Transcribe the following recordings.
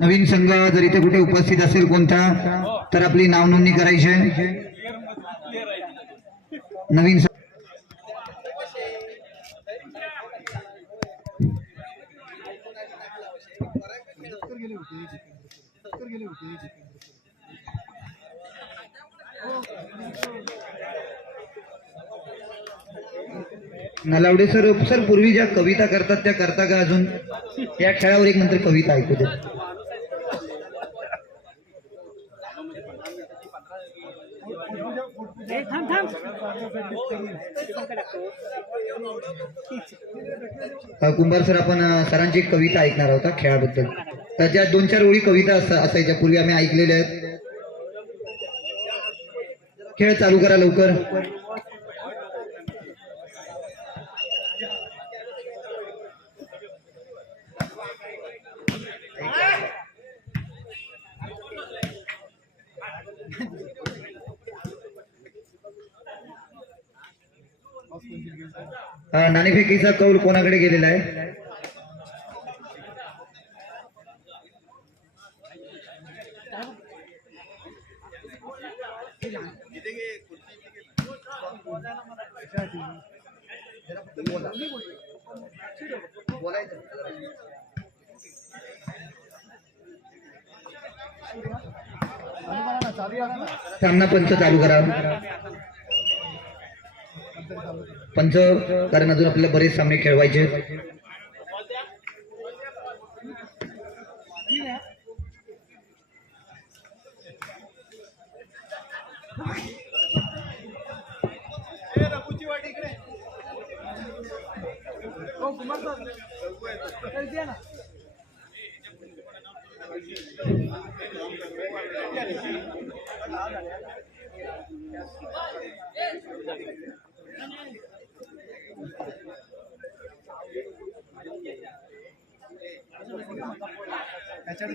नवीन संघ जर इथे कुठे उपस्थित असेल कोणता तर आपली नाव नोंदणी करायची आहे. नवीन सं- नलावडे सर सर पूर्वी ज्या कविता करतात त्या करता का अजून? या खेळावर एक नंतर कविता ऐकू दे. कुंभार सर आपण सरांची एक कविता ऐकणार आहोत खेळाबद्दल. तर त्या दोन चार ओळी कविता असा- असायच्या पूर्वी आम्ही ऐकलेल्या आहेत. खेळ चालू करा लवकर. नाणेफेकीचा कौल कोणाकडे गेलेला आहे? सामना पंच चालू करा. पंच कारण अजून आपल्याला बरेच सामने खेळवायचे ಕಚಡಿ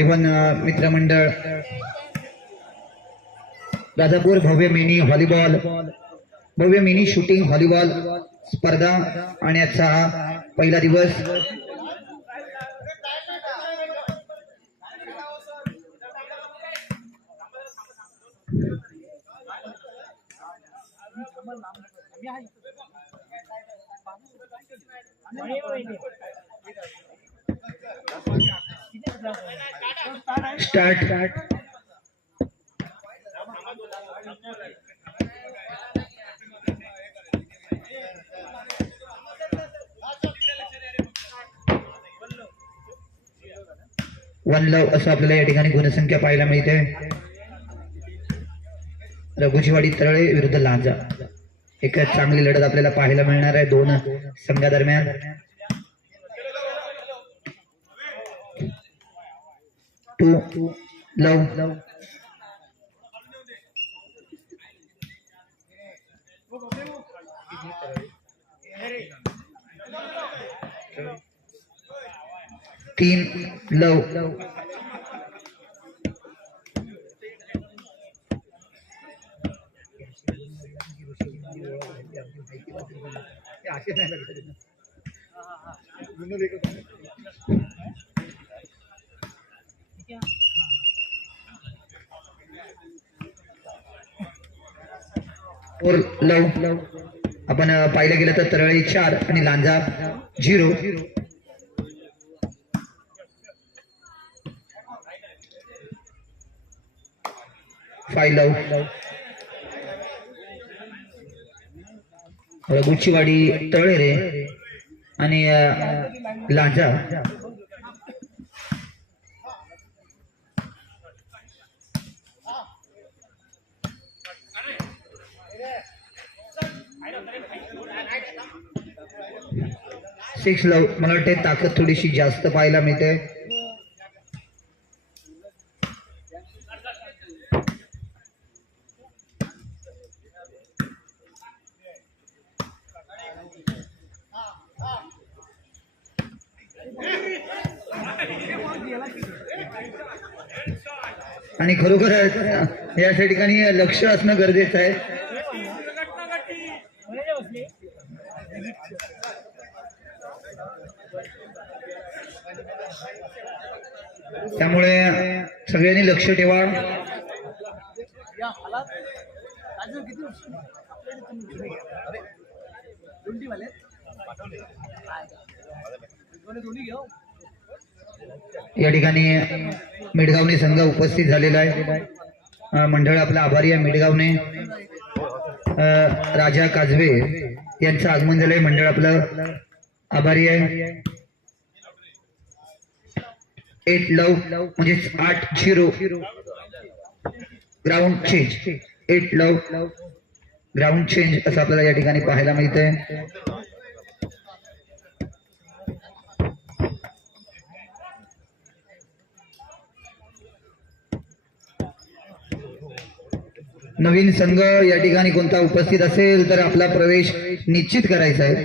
एव्हन मित्रमंडळ. राजापूर भव्य मिनी व्हॉलीबॉल. भव्य मिनी शूटिंग व्हॉलीबॉल स्पर्धा आणि आजचा हा पहिला दिवस. स्टार्ट वन लव असं आपल्याला या ठिकाणी गुणसंख्या पाहायला मिळते. रघुजीवाडी तळळे विरुद्ध लांजा. एक चांगली लढत आपल्याला पाहायला मिळणार आहे. दोन संघादरम्यान. टू लव तीन लव फोर नऊ. आपण पाहिलं गेलं तर तरळी चार आणि लांजा झिरो. गुच्छीवाडी तळे रे आणि लांजा. सिक्स लव मला वाटते ताकद थोडीशी जास्त पाहायला मिळते. आणि खरोखर या ठिकाणी लक्ष असणं गरजेचं आहे. त्यामुळे सगळ्यांनी लक्ष ठेवा. या ठिकाणी मिडगावने संघ उपस्थित झालेला आहे. मंडळ आपला आभारी आहे मिडगावने. राजा काजवे यांचं आगमन झालंय. मंडळ आपलं आभारी आहे. एट लव म्हणजे आठ zero. Ground change eight love ground change असं आपल्याला या ठिकाणी पाहायला मिळतंय. नवीन संघ या ठिकाणी कोणता उपस्थित असेल तर आपला प्रवेश निश्चित करायचा आहे.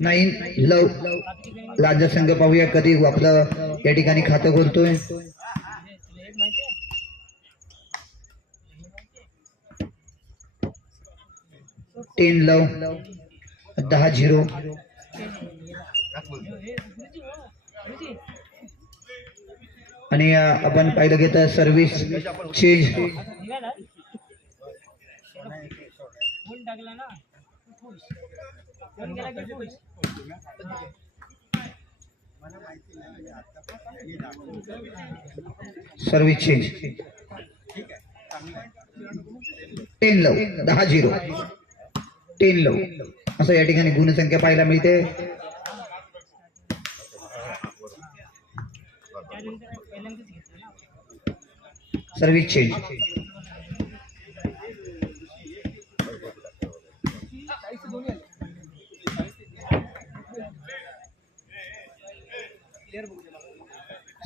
नाही लव राज्यसंघ संघ पाहूया कधी आपलं या ठिकाणी खातं खोलतोय टेन लव दहा झिरो. आणि आपण पाहिलं घेत service change service change ten love दहा झिरो. टेन लव असं या ठिकाणी गुणसंख्या पाहायला मिळते. Service change.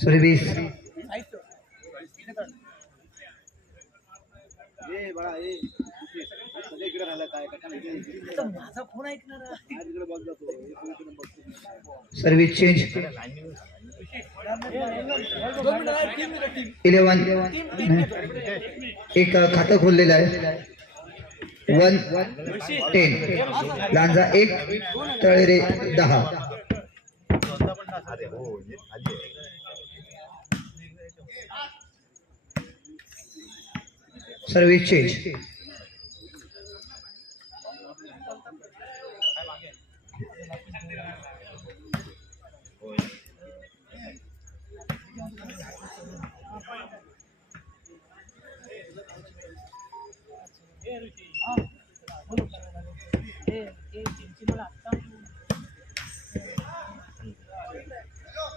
Service service change eleven. एक खातं खोललेलं आहे. One ten. लांजा एक तळेरे दहा. सर्विस चेंज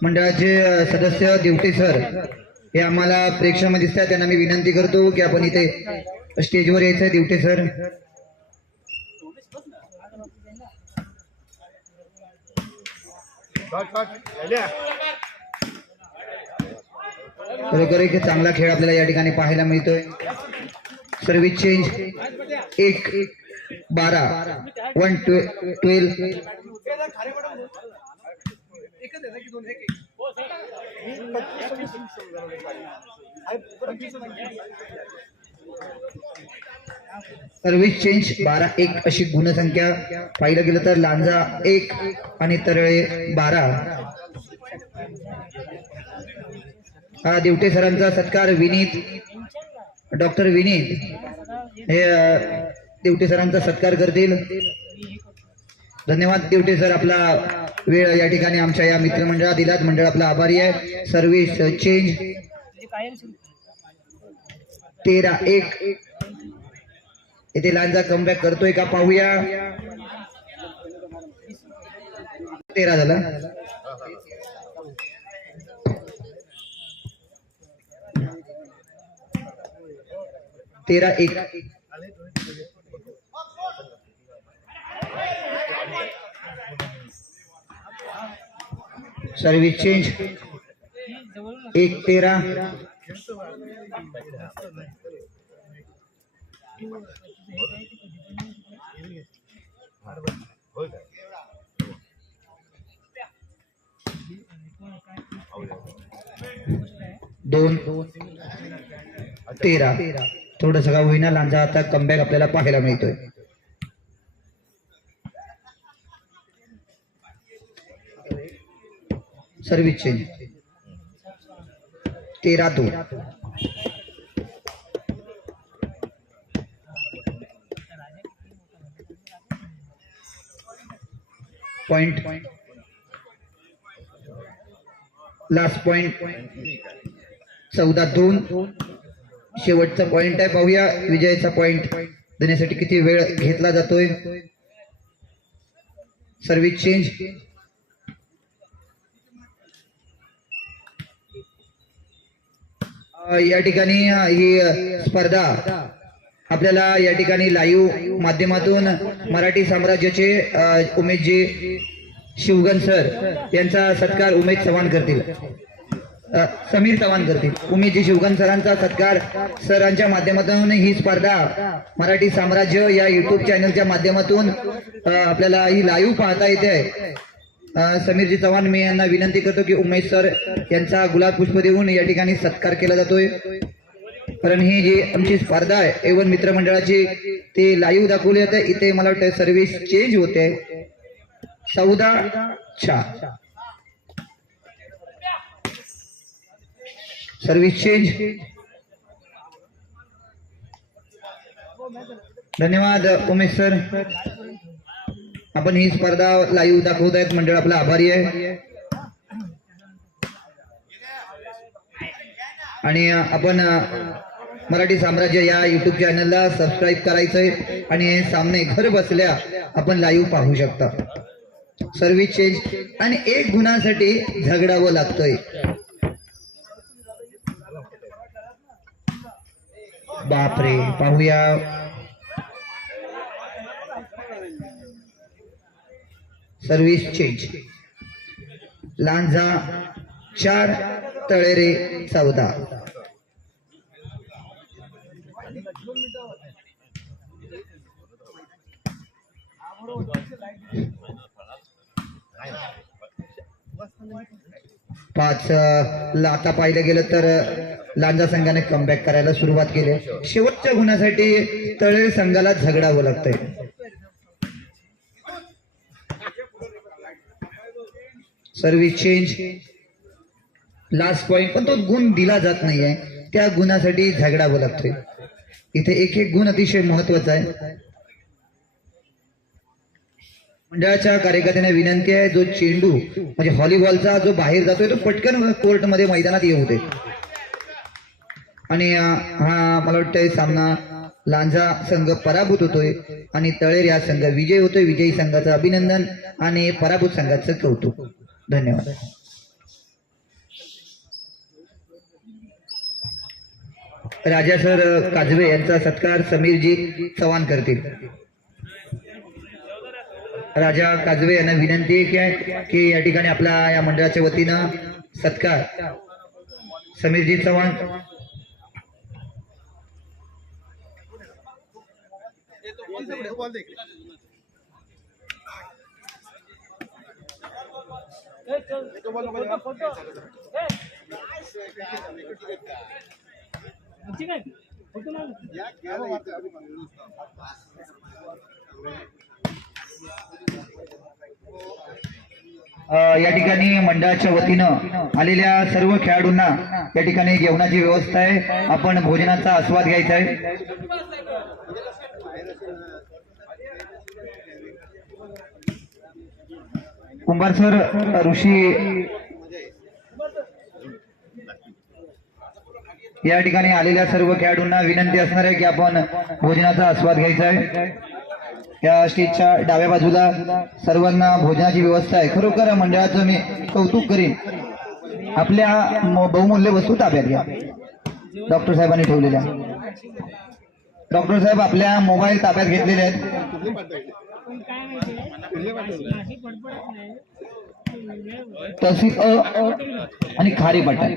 मंडळाचे सदस्य देवटे सर हे आम्हाला प्रेक्षामध्ये दिसतात त्यांना मी विनंती करतो की आपण इथे स्टेजवर यायचं आहे दिवटे सर. खरोखर एक चांगला खेळ आपल्याला या ठिकाणी पाहायला मिळतोय. सर्विस चेंज एक बारा वन ट्वेल्व सर्व्हिस चेंज बारा एक अशी गुणसंख्या पाहिलं गेलं तर लांजा एक आणि तरळे बारा. हा देवटे सरांचा सत्कार विनीत डॉक्टर विनीत. हे देवटे सरांचा सत्कार करतील. धन्यवाद दिवटे सर आपला वेळ या ठिकाणी आमच्या या मित्रमंडळात दिलात. मंडळ आपला आभारी आहे. सर्व्हिस चेंज तेरा एक. इथे लांजा कमबॅक करतोय का पाहूया. तेरा झाला. तेरा एक. सर्विस चेंज एक तेरा. दोन तेरा. थोडस का होईना लांजा आता कमबॅक आपल्याला पाहायला मिळतोय. सर्विस चेंज तेरा दोन. पॉइंट लास्ट पॉइंट चौदा दोन. शेवटचा पॉइंट आहे. पाहूया. विजयाचा पॉइंट देण्यासाठी किती वेळ घेतला जातोय? सर्विस चेंज या ठिकाणी ही स्पर्धा आपल्याला या ठिकाणी लाईव्ह माध्यमातून मराठी साम्राज्याचे उमेदजी शिवगन सर यांचा सत्कार उमेद चव्हाण करतील. समीर चव्हाण करतील. उमेदजी शिवगन सरांचा सत्कार सरांच्या माध्यमातून ही स्पर्धा मराठी साम्राज्य या युट्यूब चॅनलच्या माध्यमातून आपल्याला ही लाईव्ह पाहता येते. आहे समीरजी चव्हाण मी यांना विनंती करतो की उमेश सर यांचा गुलाब पुष्प देऊन या ठिकाणी सत्कार केला जातोय. कारण ही जी आमची स्पर्धा आहे एवन मित्रमंडळाची ते लाईव्ह दाखवली जाते. इथे मला वाटतं सर्व्हिस चेंज होते. चौदा चार सर्व्हिस चेंज धन्यवाद उमेश सर. आपण ही स्पर्धा लाईव्ह दाखवत आहेत. मंडळ आपला आभारी आहे. आणि आपण मराठी साम्राज्य या युट्यूब चॅनलला सबस्क्राईब करायचंय. आणि हे सामने घर बसल्या आपण लाईव्ह पाहू शकता. सर्व्हिस चेंज आणि एक गुणासाठी झगडावं लागतंय. बापरे पाहूया. Service change. लांजा चार तळेरे चौदा. पाच ला आता पाहिलं गेलं तर लांजा संघाने कमबॅक करायला सुरुवात केली. शेवटच्या गुणासाठी तळेरे संघाला झगडावं लागतंय. सर्व्हिस चेंज लास्ट पॉइंट पण तो गुण दिला जात नाही आहे त्या गुणासाठी झगडावं लागतोय. इथे एक एक गुण अतिशय महत्त्वाचा आहे. मंडळाच्या कार्यकर्त्यांना विनंती आहे जो चेंडू म्हणजे व्हॉलीबॉलचा जो बाहेर जातोय तो पटकन कोर्टमध्ये मैदानात येऊ दे. आणि हा मला वाटतंय सामना लांजा संघ पराभूत होतोय आणि तळेर या संघ विजय होतोय. विजयी संघाचं अभिनंदन आणि पराभूत संघाचं कौतुक. धन्यवाद. राजा सर काजवे यांचा सत्कार समीरजी चव्हाण करतील. राजा काजवे यांना विनंती की आहे की या ठिकाणी आपल्या या मंडळाच्या वतीनं सत्कार. समीरजी चव्हाण. या ठिकाणी मंडळाच्या वतीनं आलेल्या सर्व खेळाडूंना या ठिकाणी जेवणाची व्यवस्था आहे. आपण भोजनाचा आस्वाद घ्यायचा आहे. कुंभार सर ऋषी या ठिकाणी आलेल्या सर्व खेळाडूंना विनंती असणार आहे की आपण भोजनाचा आस्वाद घ्यायचा आहे. या स्टेजच्या डाव्या बाजूला सर्वांना भोजनाची व्यवस्था आहे. खरोखर मंडळाचं मी कौतुक करीन. आपल्या म- बहुमूल्य वस्तू ताब्यात घ्या. डॉक्टर साहेबांनी ठेवलेल्या. डॉक्टर साहेब आपल्या मोबाईल ताब्यात घेतलेले आहेत. पण काय माहितीये माझी पडपडत नाही. आणि खारी पट्टा